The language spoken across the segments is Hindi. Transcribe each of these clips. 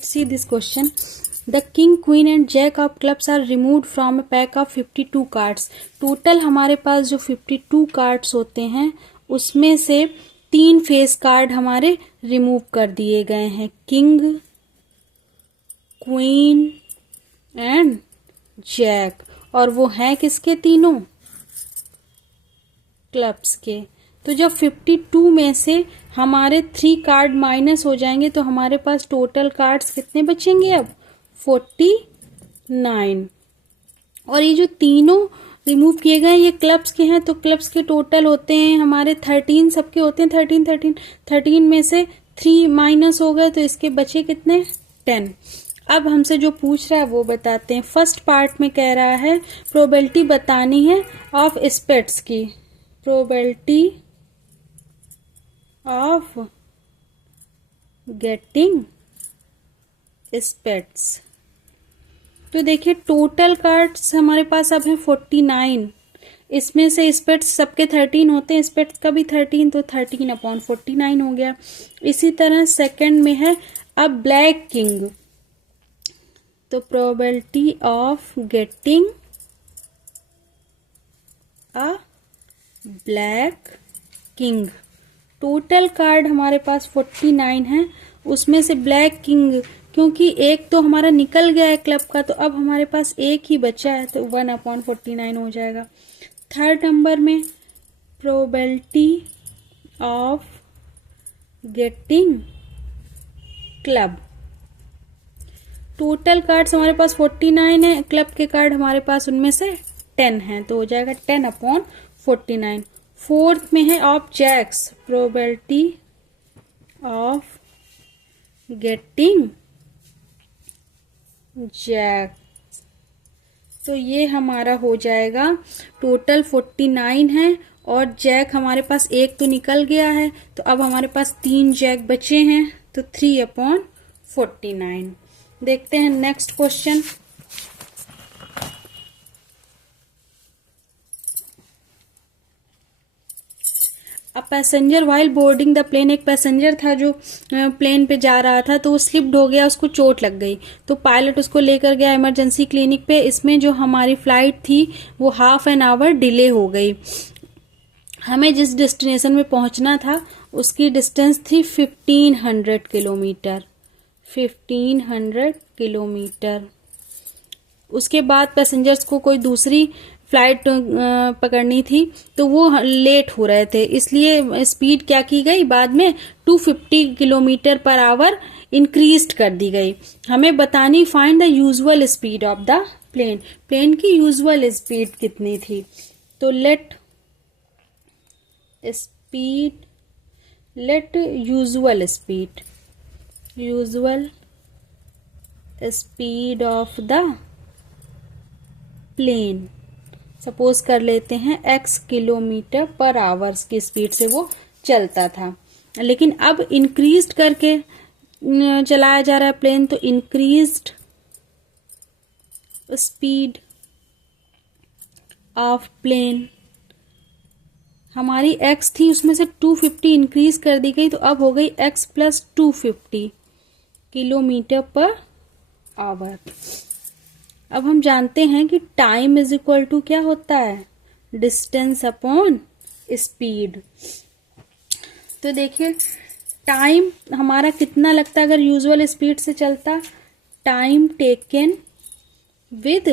See this question. The king, queen and jack of clubs are removed from a pack of 52 cards. Total हमारे पास जो 52 कार्ड्स होते हैं उसमें से 3 फेस कार्ड हमारे रिमूव कर दिए गए हैं, किंग, क्वीन एंड जैक, और वो हैं किसके? तीनों क्लब्स के। तो जब 52 में से हमारे 3 कार्ड माइनस हो जाएंगे तो हमारे पास टोटल कार्ड्स कितने बचेंगे? अब 49। और ये जो तीनों रिमूव किए गए ये क्लब्स के हैं, तो क्लब्स के टोटल होते हैं हमारे 13, सबके होते हैं 13 में से 3 माइनस हो गए तो इसके बचे कितने? 10। अब हमसे जो पूछ रहा है वो बताते हैं। फर्स्ट पार्ट में कह रहा है प्रोबेबिलिटी बतानी है ऑफ स्पेट्स की, प्रोबेबिलिटी ऑफ गेटिंग स्पेट्स। तो देखिए टोटल कार्ड्स हमारे पास अब है 49, इसमें से स्पेट्स सबके 13 होते हैं, स्पेट्स का भी 13, तो 13/49 हो गया। इसी तरह सेकंड में है अब ब्लैक किंग, तो probability of getting a black king. Total card हमारे पास 49 है, उसमें से ब्लैक किंग क्योंकि एक तो हमारा निकल गया है क्लब का, तो अब हमारे पास एक ही बचा है, तो 1/49 हो जाएगा। थर्ड नंबर में probability of getting club. Total cards हमारे पास 49 है, क्लब के कार्ड हमारे पास उनमें से 10 है, तो हो जाएगा 10/49। फोर्थ में है of jacks, probability of getting jack, तो ये हमारा हो जाएगा टोटल 49 है और जैक हमारे पास एक तो निकल गया है, तो अब हमारे पास 3 जैक बचे हैं, तो 3/49। देखते हैं नेक्स्ट क्वेश्चन। अब passenger while boarding the plane, एक पैसेंजर था जो प्लेन पे जा रहा था, तो वो स्लिप्ड हो गया, उसको चोट लग गई, तो पायलट उसको लेकर गया इमरजेंसी क्लिनिक पे। इसमें जो हमारी फ्लाइट थी वो ½ एन आवर डिले हो गई। हमें जिस डेस्टिनेशन में पहुंचना था उसकी डिस्टेंस थी 1500 किलोमीटर, 1500 किलोमीटर। उसके बाद पैसेंजर्स को कोई दूसरी फ्लाइट पकड़नी थी, तो वो लेट हो रहे थे, इसलिए स्पीड क्या की गई? बाद में 250 किलोमीटर पर आवर इंक्रीज कर दी गई। हमें बतानी find the usual speed of the plane, plane की यूजुअल स्पीड कितनी थी? तो let usual speed of the plane suppose कर लेते हैं x किलोमीटर पर आवर्स की स्पीड से वो चलता था, लेकिन अब इंक्रीज करके चलाया जा रहा है प्लेन, तो इंक्रीज्ड स्पीड ऑफ प्लेन हमारी x थी उसमें से 250 इंक्रीज कर दी गई, तो अब हो गई x + 250 किलोमीटर पर आवर। अब हम जानते हैं कि टाइम इज इक्वल टू क्या होता है? Distance upon speed. तो देखिए टाइम हमारा कितना लगता है अगर यूजुअल स्पीड से चलता? Time taken with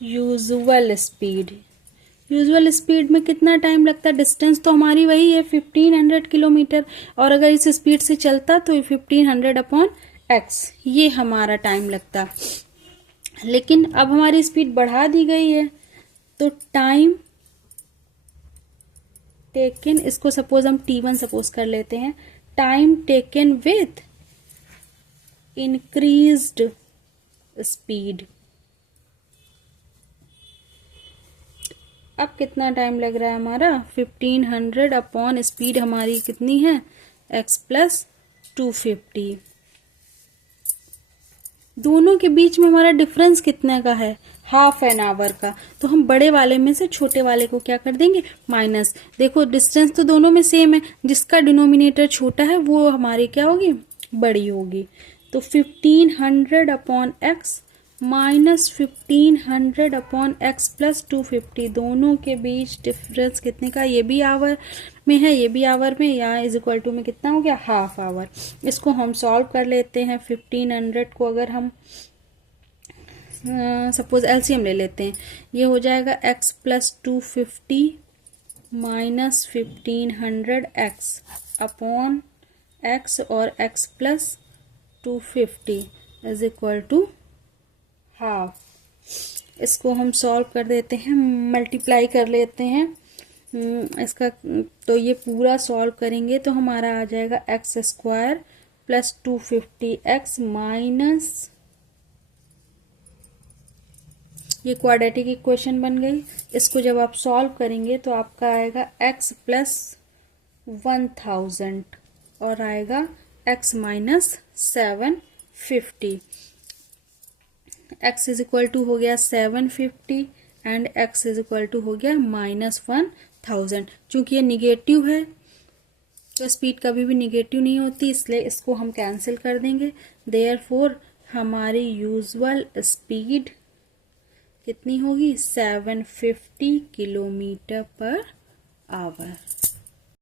usual speed में कितना टाइम लगता है? डिस्टेंस तो हमारी वही है 1500 किलोमीटर, और अगर इस स्पीड से चलता तो 1500/x, ये हमारा टाइम लगता। लेकिन अब हमारी स्पीड बढ़ा दी गई है, तो टाइम टेकन, इसको सपोज हम t1 सपोज कर लेते हैं, time taken with increased speed. अब कितना टाइम लग रहा है हमारा? 1500 स्पीड हमारी कितनी है? x + 250। दोनों के बीच में हमारा डिफरेंस कितने का है? ½ एन आवर का। तो हम बड़े वाले में से छोटे वाले को क्या कर देंगे? माइनस। देखो डिस्टेंस तो दोनों में सेम है, जिसका डिनोमिनेटर छोटा है वो हमारी क्या होगी? बड़ी होगी। तो 1500 upon x minus 1500 upon x plus 250, दोनों के बीच डिफरेंस कितने का, ये भी आवर में है ये भी आवर में, यहाँ इज इक्वल टू में कितना हो गया, हाफ आवर। इसको हम सॉल्व कर लेते हैं। 1500 को अगर हम सपोज एलसीएम ले लेते हैं, ये हो जाएगा x plus 250 minus 1500 x upon x और x plus 250 is equal to half. इसको हम सॉल्व कर देते हैं, मल्टीप्लाई कर लेते हैं इसका, तो ये पूरा सॉल्व करेंगे तो हमारा आ जाएगा x square plus 250x minus, ये क्वाड्रेटिक इक्वेशन बन गई। इसको जब आप सॉल्व करेंगे तो आपका आएगा x प्लस 1000 और आएगा x minus 750। x is equal to हो गया 750 and x is equal to हो गया माइनस 1000। चूंकि ये निगेटिव है तो स्पीड कभी भी निगेटिव नहीं होती, इसलिए इसको हम कैंसिल कर देंगे। देयरफॉर हमारी यूजुअल स्पीड कितनी होगी, 750 किलोमीटर पर आवर।